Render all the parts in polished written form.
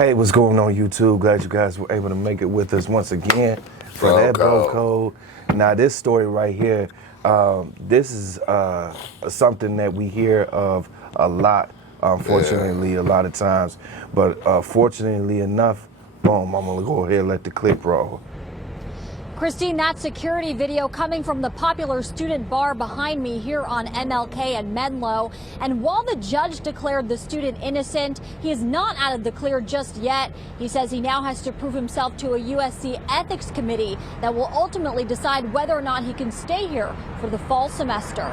Hey, what's going on YouTube? Glad you guys were able to make it with us once again for that bro code. Now this story right here, this is something that we hear of a lot, unfortunately, a lot of times. But fortunately enough, boom, I'm gonna go ahead and let the clip roll. Christine, that security video coming from the popular student bar behind me here on MLK and Menlo. And while the judge declared the student innocent, he is not out of the clear just yet. He says he now has to prove himself to a USC ethics committee that will ultimately decide whether or not he can stay here for the fall semester.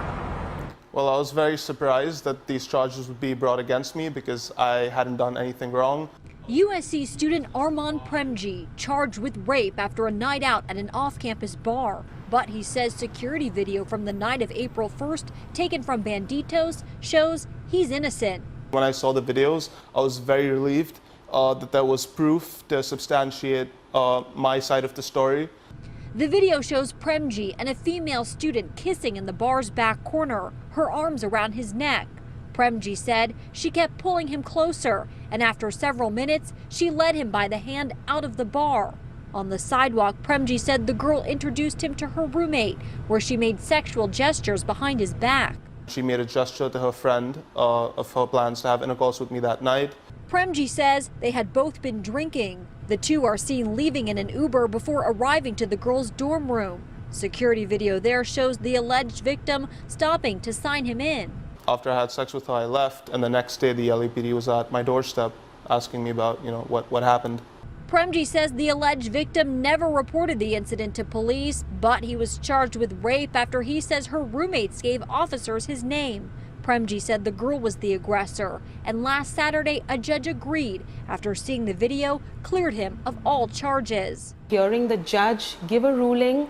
Well, I was very surprised that these charges would be brought against me because I hadn't done anything wrong. USC student Armand Premji charged with rape after a night out at an off-campus bar. But he says security video from the night of April 1st, taken from Banditos, shows he's innocent. When I saw the videos, I was very relieved that there was proof to substantiate my side of the story. The video shows Premji and a female student kissing in the bar's back corner, her arms around his neck. Premji said she kept pulling him closer, and after several minutes, she led him by the hand out of the bar. On the sidewalk, Premji said the girl introduced him to her roommate, where she made sexual gestures behind his back. She made a gesture to her friend of her plans to have intercourse with me that night. Premji says they had both been drinking. The two are seen leaving in an Uber before arriving to the girl's dorm room. Security video there shows the alleged victim stopping to sign him in. After I had sex with her, I left, and the next day the LAPD was at my doorstep asking me about, what happened. Premji says the alleged victim never reported the incident to police, but he was charged with rape after he says her roommates gave officers his name. Premji said the girl was the aggressor, and last Saturday a judge agreed after seeing the video, cleared him of all charges. Hearing the judge give a ruling,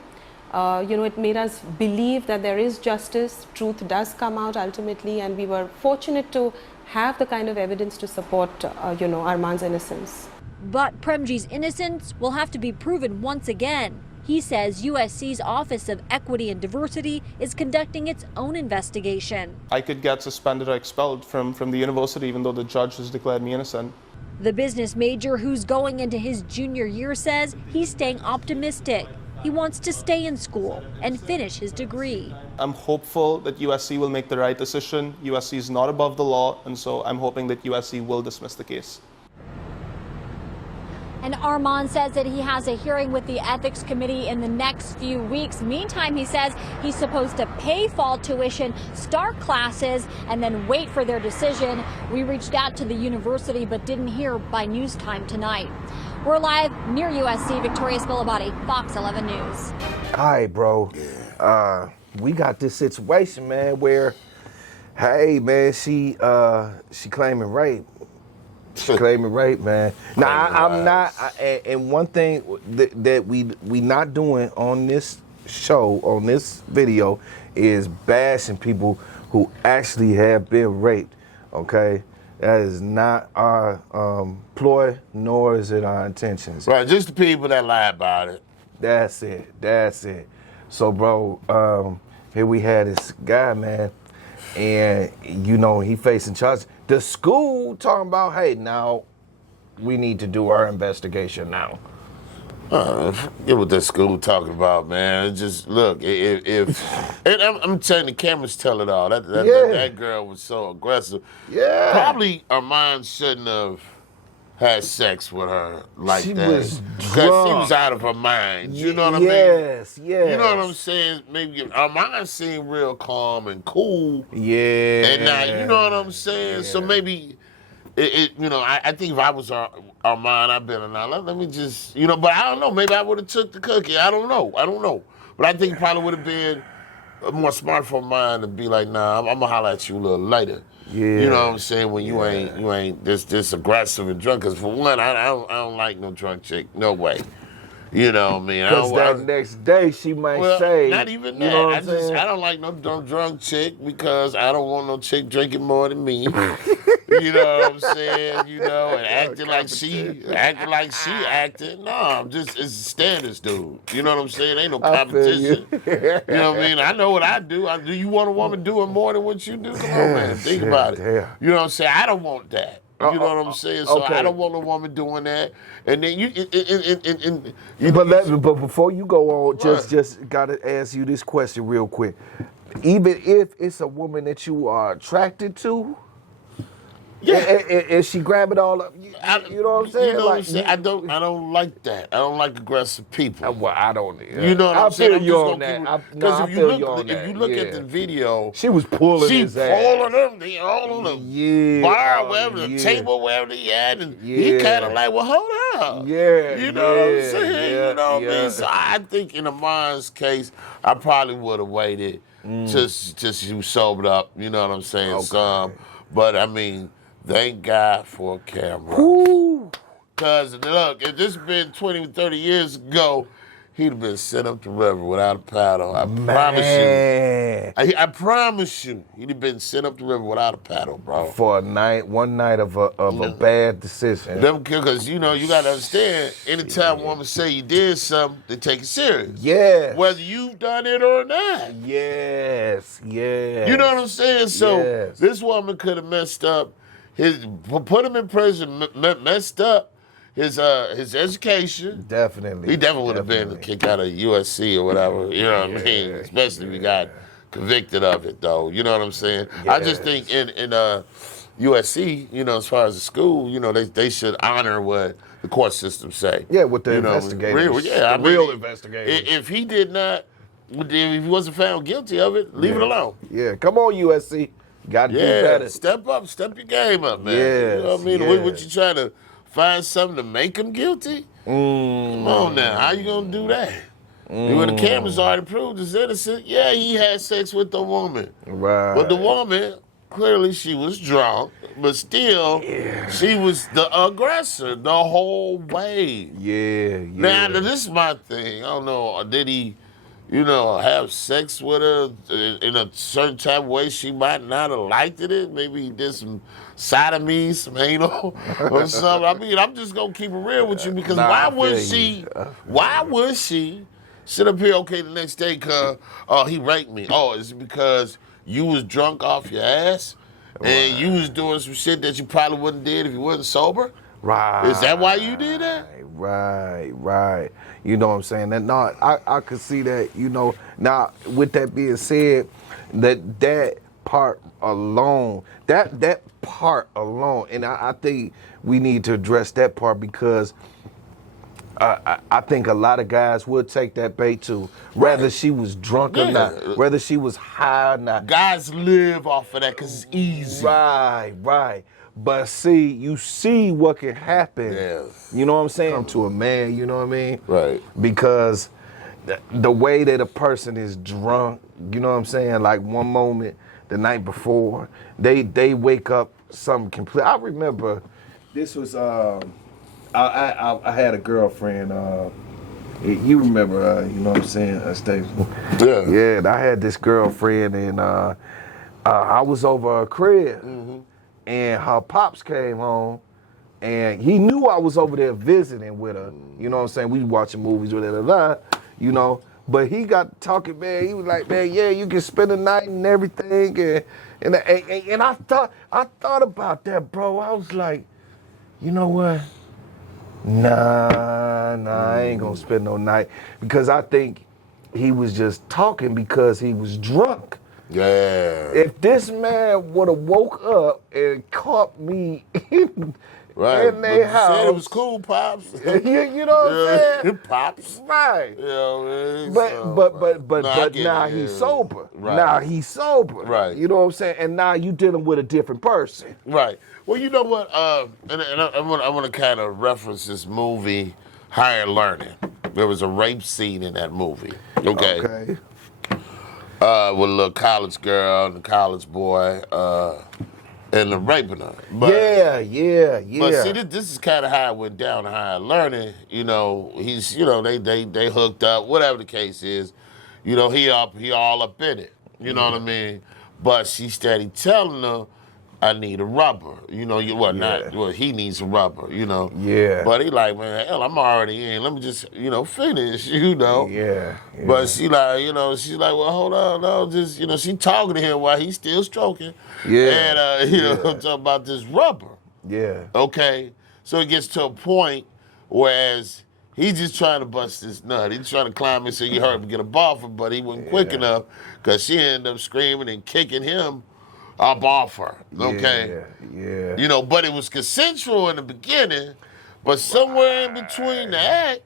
it made us believe that there is justice, truth does come out ultimately, and we were fortunate to have the kind of evidence to support, Armand's innocence. But Premji's innocence will have to be proven once again. He says USC's Office of Equity and Diversity is conducting its own investigation. I could get suspended or expelled from the university even though the judge has declared me innocent. The business major, who's going into his junior year, says he's staying optimistic. He wants to stay in school and finish his degree. I'm hopeful that USC will make the right decision. USC is not above the law, and so I'm hoping that USC will dismiss the case. And Armand says that he has a hearing with the ethics committee in the next few weeks. Meantime, he says he's supposed to pay fall tuition, start classes, and then wait for their decision. We reached out to the university but didn't hear by news time tonight. We're live near USC. Victoria Spilabati, Fox 11 News. Hi, bro. We got this situation, man, where, hey, man, she claiming rape. Claiming rape, man. Now, I'm not, and one thing that we not doing on this show, on this video, is bashing people who actually have been raped, okay? That is not our ploy, nor is it our intentions. Right, just the people that lie about it. That's it. So, bro, here we had this guy, man, and, he facing charges. The school talking about, hey, now we need to do our investigation now. Get what the school talking about, man. Just look, if and I'm telling the cameras tell it all. That girl was so aggressive. Yeah. Probably Armand shouldn't have had sex with her like she that. Was Because drunk. she was out of her mind. You know what I mean? Yes. You know what I'm saying? Maybe Armand seemed real calm and cool. Yeah. And now, you know what I'm saying? Yeah. So maybe, I think if I was Armand, I'd been let me just, but I don't know. Maybe I would have took the cookie. I don't know. But I think it probably would have been more smart for mine to be like, nah, I'm going to holler at you a little later. Yeah. You know what I'm saying? When you ain't this aggressive and drunk. Because for one, I don't like no drunk chick. No way. You know what I mean? Because that next day she might say. Not even that. I don't like no drunk chick because I don't want no chick drinking more than me. You know what I'm saying? And acting like she acted. No, it's standards, dude. You know what I'm saying? Ain't no competition. You know what I mean? I know what I do. Do you want a woman doing more than what you do? Come on, man. Think about it. You know what I'm saying? I don't want that. You know what I'm saying? So I okay. don't want a woman doing that. And then But before you go on, Right. just gotta ask you this question real quick. Even if it's a woman that you are attracted to, Yeah. and she grab it all up, you know what I'm saying? You know what I'm Like, saying? I don't like that. I don't like aggressive people. well, I don't. You know what I'm saying? I feel you on that. Because I if you feel look, you on if that. you look yeah. at the video, She was pulling she his ass. pulling them. They all on the Yeah, bar, wherever the yeah. table, wherever they at, and he Yeah. kind of like, well, hold up. Yeah, You know what I'm yeah, saying? yeah, You know what I yeah. mean? So I think in Amon's case, I probably would have waited till she was sobered up. You know what I'm saying? Okay. Some, but I mean, thank God for a camera. Woo. Because, look, if this had been 20, 30 years ago, he'd have been sent up the river without a paddle. I promise you. I promise you, he'd have been sent up the river without a paddle, bro. For one night of a bad decision. Because, you got to understand, anytime a woman say you did something, they take it serious. Yes. Whether you've done it or not. Yes. Yes. You know what I'm saying? So Yes. this woman could have messed up put him in prison, messed up his education. Definitely. He definitely would have been kicked out of USC or whatever. You know what I mean? Especially if he got convicted of it, though. You know what I'm saying? I just think in USC, as far as the school, they should honor what the court system say. Yeah, with the investigators. Real investigators. If he did not, if he wasn't found guilty of it, leave it alone. Yeah, come on, USC. Got to do better. Step your game up, man. Yes, You know what I mean? yes. What you trying to find something to make him guilty? Come on now, how you gonna do that? When the cameras already proved he's innocent, yeah, he had sex with the woman. Right. But the woman, clearly she was drunk, but still, she was the aggressor the whole way. Yeah. Now, this is my thing. I don't know, did he, have sex with her in a certain type of way she might not have liked it? Maybe he did some sodomy, some anal or something. I mean, I'm just going to keep it real with you because why would she sit up here, okay, the next day, he raped me. Oh, is it because you was drunk off your ass and you was doing some shit that you probably wouldn't did if you wasn't sober? Right. Is that why you did that? Right. You know what I'm saying? That I could see that, Now, with that being said, that part alone, and I think we need to address that part because I think a lot of guys would take that bait too, whether she was drunk or not, whether she was high or not. Guys live off of that because it's easy. Right. But you see what can happen. Yes. You know what I'm saying? To a man, you know what I mean? Right. Because the way that a person is drunk, you know what I'm saying? Like one moment, the night before, they wake up something complete. I remember this was I had a girlfriend. You remember? You know what I'm saying? Stacey. Yeah. Yeah. I had this girlfriend, and I was over her crib. Mm-hmm. And her pops came home, and he knew I was over there visiting with her. You know what I'm saying? We watching movies with her, But he got talking, man. He was like, man, yeah, you can spend the night and everything. And I thought about that, bro. I was like, you know what? Nah, I ain't gonna spend no night. Because I think he was just talking because he was drunk. Yeah. If this man would have woke up and caught me in their house, said it was cool, pops. you know what I'm saying? Pops. Right. You know what I mean? But now he's sober. Right. Now he's sober. Right. You know what I'm saying? And now you dealing with a different person. Right. Well, you know what? And I want to kind of reference this movie, Higher Learning. There was a rape scene in that movie. Okay. With a little college girl and a college boy, and the raping her. But, yeah. But see, this is kind of how it went down in Higher Learning. He's, they hooked up, whatever the case is. He all up in it. You know what I mean? But she steady telling her, I need a rubber. He needs a rubber, Yeah. But he like, man, hell, I'm already in. Let me just, finish, Yeah. But she like, she's like, well, hold on, no, just, she talking to him while he's still stroking. Yeah. And, talking about this rubber. Yeah. Okay, so it gets to a point whereas he's just trying to bust his nut. He's trying to climb and say you heard him get a ball for, but he wasn't quick enough because she ended up screaming and kicking him up off her. Okay, Yeah. you know, but it was consensual in the beginning, but somewhere in between the act,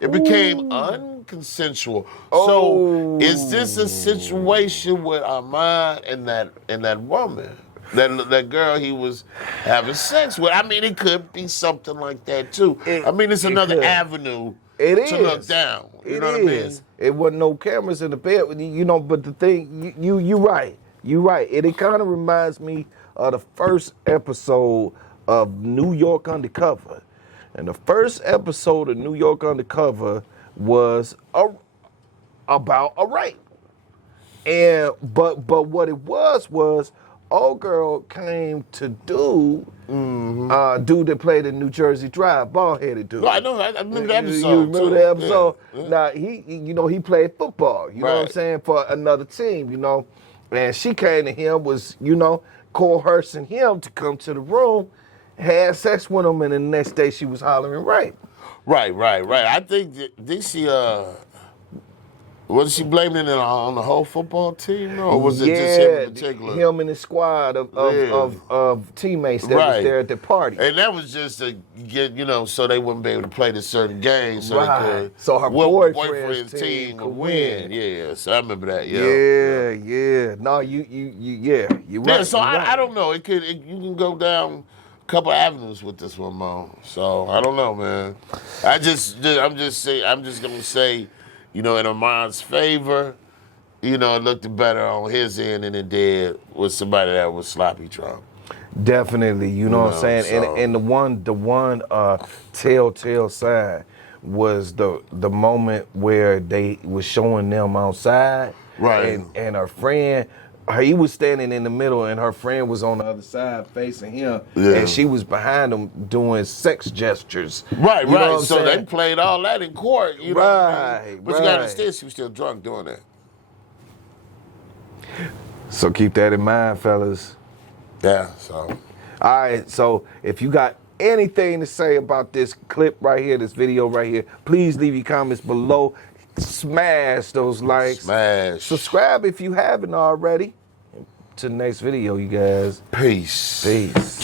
it became unconsensual. So is this a situation with Ahmad and that woman? That girl he was having sex with. I mean, it could be something like that too. I mean, it's another avenue to look down. You know what I mean? It wasn't no cameras in the bed, you know. But the thing, you're right. You're right. It kind of reminds me of the first episode of New York Undercover, and the first episode of New York Undercover was about a rape. And but what it was old girl came to dude that played in New Jersey Drive, bald-headed dude. No, I know. I remember the episode. You remember too. the episode? Yeah. Now he played football. You know what I'm saying, for another team. You know, and she came to him, was coercing him to come to the room, had sex with him, and the next day she was hollering rape. Right. I think did she was she blaming it on the whole football team, or was it just him in particular? Him and his squad of teammates that was there at the party. And that was just to get, so they wouldn't be able to play this certain game, so they could. So her boyfriend's team would win. Yeah, so I remember that. Yeah. No, you're right. Yeah, so I don't know. You can go down a couple avenues with this one, Mo. So I don't know, man. I'm just gonna say. In Ahmad's favor, it looked better on his end than it did with somebody that was sloppy drunk. Definitely, you know what I'm saying? So. And the one telltale sign was the moment where they was showing them outside. Right. And her friend, he was standing in the middle and her friend was on the other side facing him. Yeah. And she was behind him doing sex gestures. Right. So saying? they played all that in court. But you gotta understand she was still drunk doing that. So keep that in mind, fellas. Yeah, so. All right, so if you got anything to say about this clip right here, this video right here, please leave your comments below. Smash those likes. Smash. Subscribe if you haven't already. To the next video, you guys. Peace. Peace.